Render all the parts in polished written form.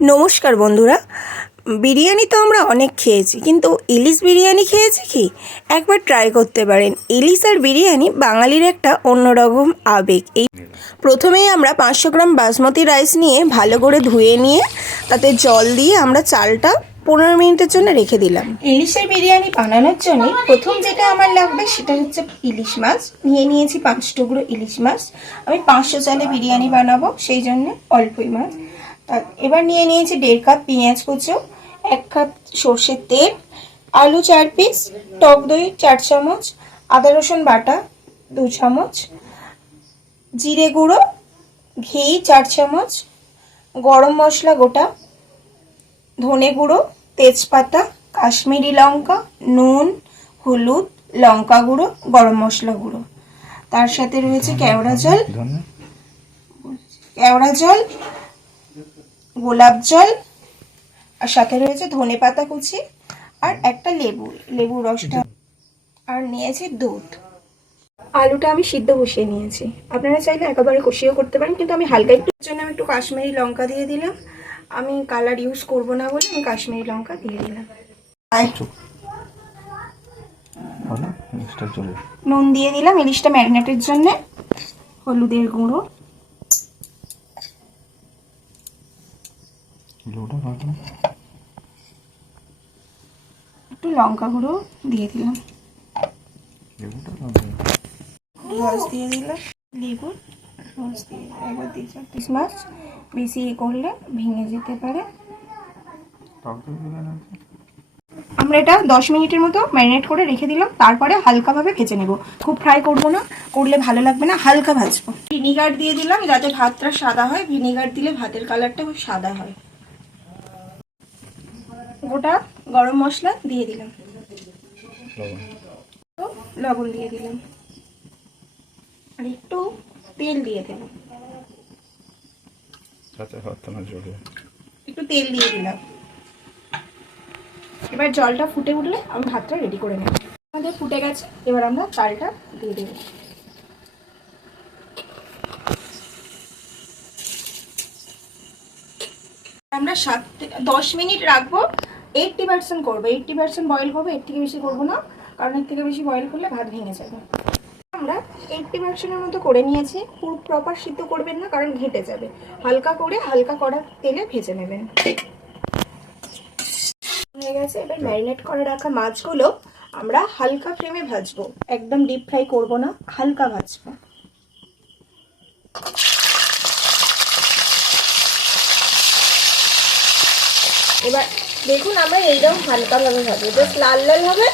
নমস্কার বন্ধুরা। বিরিয়ানি তো আমরা অনেক খেয়েছি, কিন্তু ইলিশ বিরিয়ানি খেয়েছি কি? একবার ট্রাই করতে পারেন। ইলিশ আর বিরিয়ানি বাঙালির একটা অন্যরকম আবেগ। প্রথমেই আমরা 500 গ্রাম বাসমতি রাইস নিয়ে ভালো করে ধুয়ে নিয়ে তাতে জল দিয়ে আমরা চালটা 15 মিনিটের জন্য রেখে দিলাম। ইলিশের বিরিয়ানি বানানোর জন্য প্রথম যেটা আমার লাগবে সেটা হচ্ছে ইলিশ মাছ। নিয়েছি 5 টুকরো ইলিশ মাছ। আমি 500 চালে বিরিয়ানি বানাবো, সেই জন্য অল্পই মাছ। এবার নিয়েছি 1.5 কাপ পেঁয়াজ কুচো, 1 কাপ সর্ষের তেল, আলু 4 পিস, টক দই 4 চামচ, আদা রসুন বাটা 2 চামচ, জিরে গুঁড়ো, ঘি 4 চামচ, গরম মশলা গোটা, ধনে গুঁড়ো, তেজপাতা, কাশ্মীরি লঙ্কা, নুন, হলুদ, লঙ্কা গুঁড়ো, গরম মশলা গুঁড়ো। তার সাথে রয়েছে কেওড়া জল, গোলাপ জল, আর সাথে রয়েছে ধনেপাতা কুচি আর একটা লেবু রসটা, আর নিয়েছি দুধ। আলুটা আমি সিদ্ধ বসিয়ে নিয়েছি, আপনারা চাইলে একেবারে কষিয়েও করতে পারেন, কিন্তু আমি হালকা একটুর জন্য আমি একটু কাশ্মীরি লঙ্কা দিয়ে দিলাম। আমি কালার ইউজ করব না বলে আমি কাশ্মীরি লঙ্কা দিয়ে দিলাম। নুন দিয়ে দিলাম ইলিশটা ম্যারিনেটের জন্য, হলুদের গুঁড়ো, একটু লঙ্কা গুঁড়ো দিয়ে দিলাম, রস দিয়ে দিলাম, লেবুর রস দিয়ে একবার দিয়ে ইলিশ মাছ বেশি করলে ভেঙে যেতে পারে। আমরা এটা 10 মিনিটের মতো ম্যারিনেট করে রেখে দিলাম। তারপরে হালকাভাবে ভেজে নেব, খুব ফ্রাই করব না, করলে ভালো লাগবে না, হালকা ভাজবো। ভিনিগার দিয়ে দিলাম যাতে ভাতটা সাদা হয়, ভিনিগার দিলে ভাতের কালারটা খুব সাদা হয়। গোটা গরম মশলা দিয়ে দিলাম, লবণ দিয়ে দিলাম, আর একটু তেল দিয়ে দিলাম, একটু তেল দিয়ে দিলাম। এবার জলটা ফুটে উঠলে আমি ভাতটা রেডি করে নেব। আমাদের ফুটে গেছে, এবার আমরা চালটা দিয়ে দেব। আমরা 10 মিনিট রাখবো, 80% করবো, 80% বয়েল করবো, এর থেকে বেশি করবো না, কারণ এর থেকে বেশি বয়েল করলে ভাত ভেঙে যাবে। আমরা 80%-এর মতো করে নিয়েছি। পুরো প্রপার সিদ্ধ করবেন না, কারণ ঘেঁটে যাবে। হালকা করে হালকা কড়া তেলে ভেজে নেবেন। হয়ে গেছে। এবার ম্যারিনেট করে রাখা মাছগুলো আমরা হালকা ফ্লেমে ভাজবো, একদম ডিপ ফ্রাই করব না, হালকা ভাজবো। এবার দেখুন আমরা এইরকম হালকাভাবে ভাজবো, জাস্ট লাল লাল হবে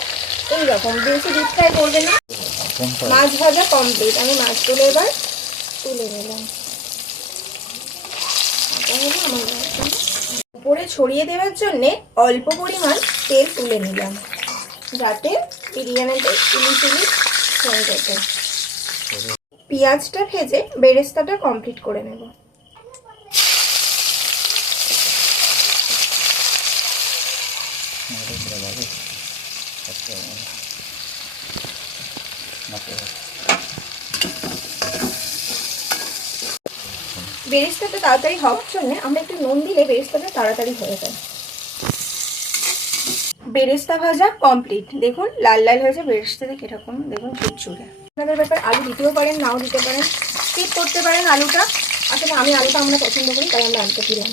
এইরকম, বেশি ডিপ ফ্রাই করবে না। মাছ ভাজা কমপ্লিট। আমি মাছগুলো এবার তুলে নিলাম। উপরে ছড়িয়ে দেওয়ার জন্যে অল্প পরিমাণ তেল তুলে নিলাম, যাতে বিরিয়ানিতে ইলিশ হয়ে যেতে। পেঁয়াজটা ভেজে বেরেস্তাটা কমপ্লিট করে নেব। বেরেস্তাটা তাড়াতাড়ি হওয়ার জন্য আমরা একটু নুন দিলে বেরেস্তাটা তাড়াতাড়ি হয়ে যায়। বেরেস্তা ভাজা কমপ্লিট। দেখুন লাল লাল হয়েছে, বেরেস্তাটা কিরকম দেখুন ঝুরঝুরে। আপনাদের ব্যাপার আলু দিতেও পারেন, নাও দিতে পারেন, স্কিপ করতে পারেন আলুটা। আসলে আমি আলুটা আমরা পছন্দ করি, তাই আমরা আলুটা দিলাম।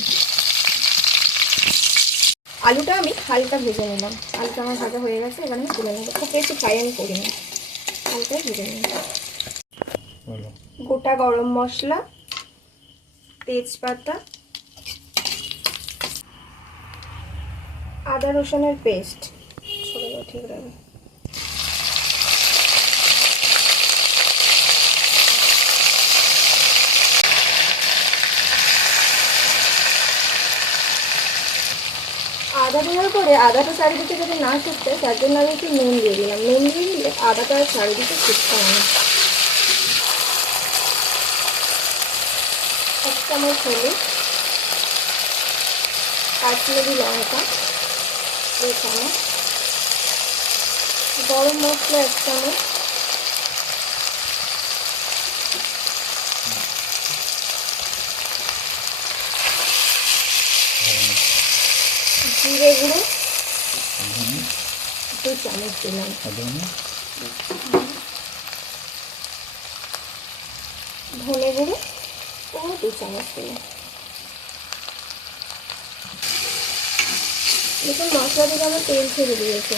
আলুটা আমি হালকা ভেজে নিলাম। আলুটা আমার ভাজা হয়ে গেছে, এবার আমি তুলে নেবো। খুব বেশি ফ্রাই আমি করি না, হালকা ভেজে নিলাম। গোটা গরম মশলা, তেজপাতা, আদা রসুনের পেস্ট, ঠিক রাখবে, আদা দেওয়ার পরে আদাটা চারিদিকে যদি না শুকতে, তার জন্য আমি একটু নুন দিয়ে দিলাম। নুন দিয়ে দিলে আদাটা চারিদিকে শুকতে হয় না। 1 চামচ হলুদ, কাশ্মীরি লঙ্কা 2 চামচ, গরম মশলা 1 চামচ, জিরে গুঁড়ো 2 চামচ দিলাম, ধনে গুঁড়ো 2 চামচ দিলাম। দেখুন মশলা থেকে আমার তেল ছেড়ে দিয়েছে।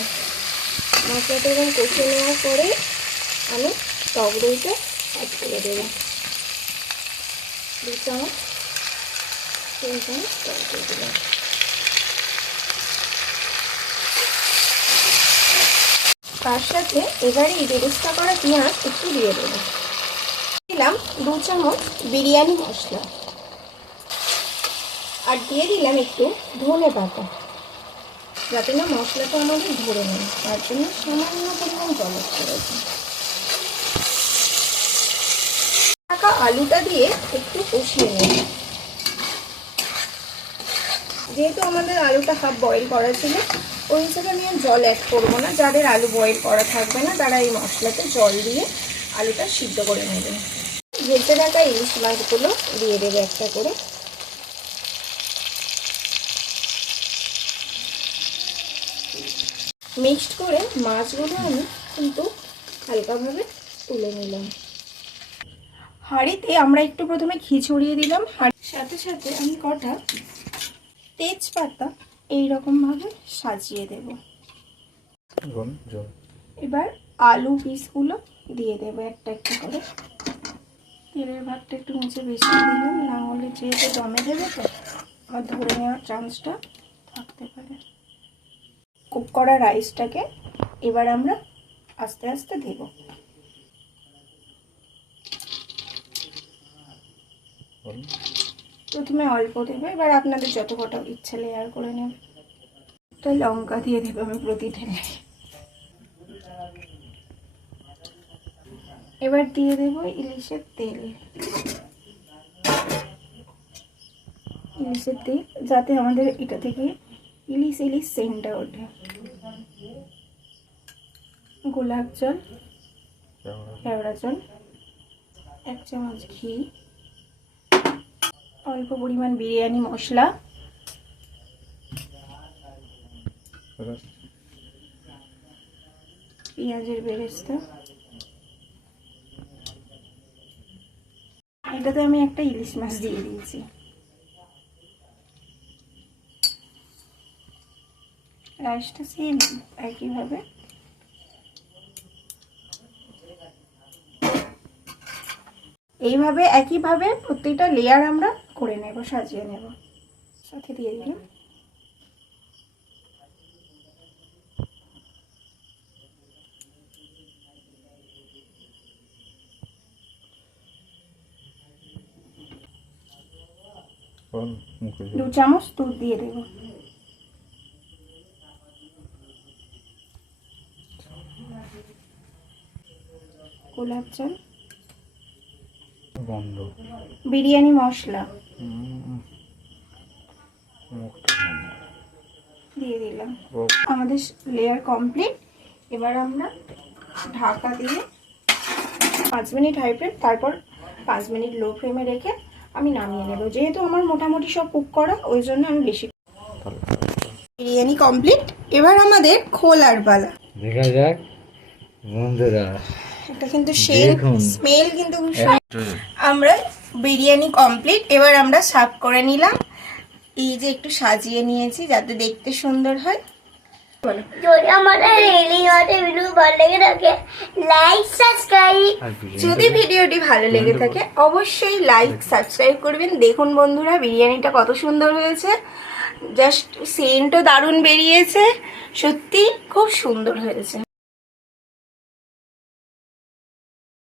মশলাটা এরকম কষে নেওয়ার পরে আমি টক দইটা অ্যাড করে দেবো। 2 চামচ 3 চামচ টক দই দিলাম। তার সাথে এবারে এই বেরেস্তা করা পেঁয়াজ একটু দিয়ে দেবো। দিলাম 2 চামচ বিরিয়ানি মশলা, আর দিয়ে দিলাম একটু ধনে পাতা, যাতে না মশলাটা আমাদের ধরে নেয়, তার জন্য সামান্য পরিমাণ জল করেছি। টাকা আলুটা দিয়ে একটু কষিয়ে নেব। যেহেতু আমাদের আলুটা হাফ বয়েল করা ছিল, ওই হিসেবে আমি জল অ্যাড করবো না। যাদের আলু বয়েল করা থাকবে না তারা এই মশলাতে জল দিয়ে আলুটা সিদ্ধ করে নেবেন। ভেজে রাখা ইলিশ মাছগুলো দিয়ে দেবে একটা করে। মিক্সড করে মাছগুলো আমি কিন্তু হালকাভাবে তুলে নিলাম। হাঁড়িতে আমরা একটু প্রথমে ঘি ছড়িয়ে দিলাম, হাঁড়ির সাথে সাথে আমি কটা তেজপাতা এইরকমভাবে সাজিয়ে দেব। এবার আলু পিসগুলো দিয়ে দেবো একটা একটা করে। তেলের ভাতটা একটু নিচে বেশি দিলাম, না হলে যেহেতু জমে দেবে তো আমার ধরে নেওয়ার চান্সটা থাকতে পারে। কুক করা রাইসটাকে এবার আমরা আস্তে আস্তে দেব। প্রথমে অল্প দেবে, এবার আপনাদের যত কটা ইচ্ছা লেয়ার করে নেবে। একটা লঙ্কা দিয়ে দেবে আমি প্রতি ঢেলে। এবার দিয়ে দেব ইলিশের তেল। ইলিশের তেল যাতে আমাদের এটা থেকে ইলিশ সেন্টটা ওঠে। গোলাপ জল, কেওড়া জল, 1 চামচ ঘি, অল্প পরিমাণ বিরিয়ানি মশলা, পেঁয়াজের বেরেস্তা। এটাতে আমি একটা ইলিশ মাছ দিয়ে দিয়েছি। রাইসটা সেম একইভাবে এইভাবে একইভাবে প্রত্যেকটা লেয়ার আমরা করে নেব, সাজিয়ে নেব। সাথে দিয়ে দিলাম দু চামচ দুধ দিয়ে দেব। গোলাপ জল, বিরিয়ানি মশলা দিয়ে দিলাম। আমাদের লেয়ার কমপ্লিট। এবার আমরা ঢাকা দিয়ে 5 মিনিট হাই ফ্লেম, তারপর 5 মিনিট লো ফ্লেমে রেখে আমি নামিয়ে নেব। যেহেতু আমার মোটামুটি সব কুক করা, ওই জন্য আমি বেশি। বিরিয়ানি কমপ্লিট। এবার আমাদের খোলার পালা। দেখা যাক বন্ধুরা, এটা কিন্তু স্মেল কিন্তু আমরা বিরিয়ানি কমপ্লিট। এবার আমরা সার্ভ করে নিলাম। এই যে একটু সাজিয়ে নিয়েছি যাতে দেখতে সুন্দর হয়। যদি আমাদের ভিডিও ভালো লেগে থাকে লাইক সাবস্ক্রাইব। যদি ভিডিওটি ভালো লেগে থাকে অবশ্যই লাইক সাবস্ক্রাইব করবেন। দেখুন বন্ধুরা বিরিয়ানিটা কত সুন্দর হয়েছে, জাস্ট সেন্টও দারুণ বেরিয়েছে, সত্যি খুব সুন্দর হয়েছে।